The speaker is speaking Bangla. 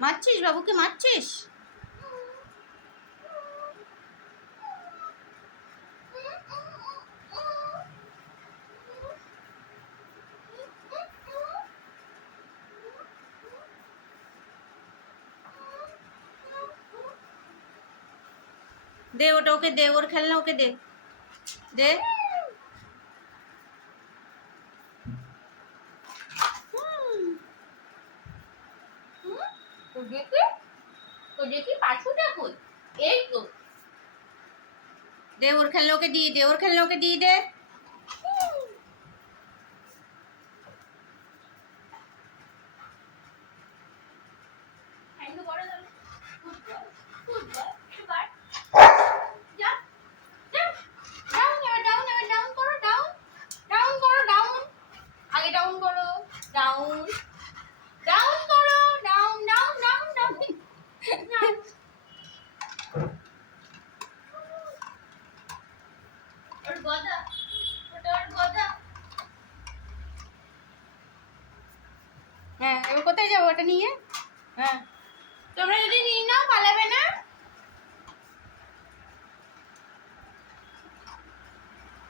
মারছিস বাবুকে, মারছিস? দে ওটা ওকে দে, ওর খেলনা ওকে দে, দে। দেখি পাশুটা কই? এই তো, দে ওর খেলনা ওকে দিয়ে দে, ওর খেলনা ওকে দিয়ে দে। হ্যাঁ, এবার কোথায় যাবো ওটা নিয়ে? হ্যাঁ।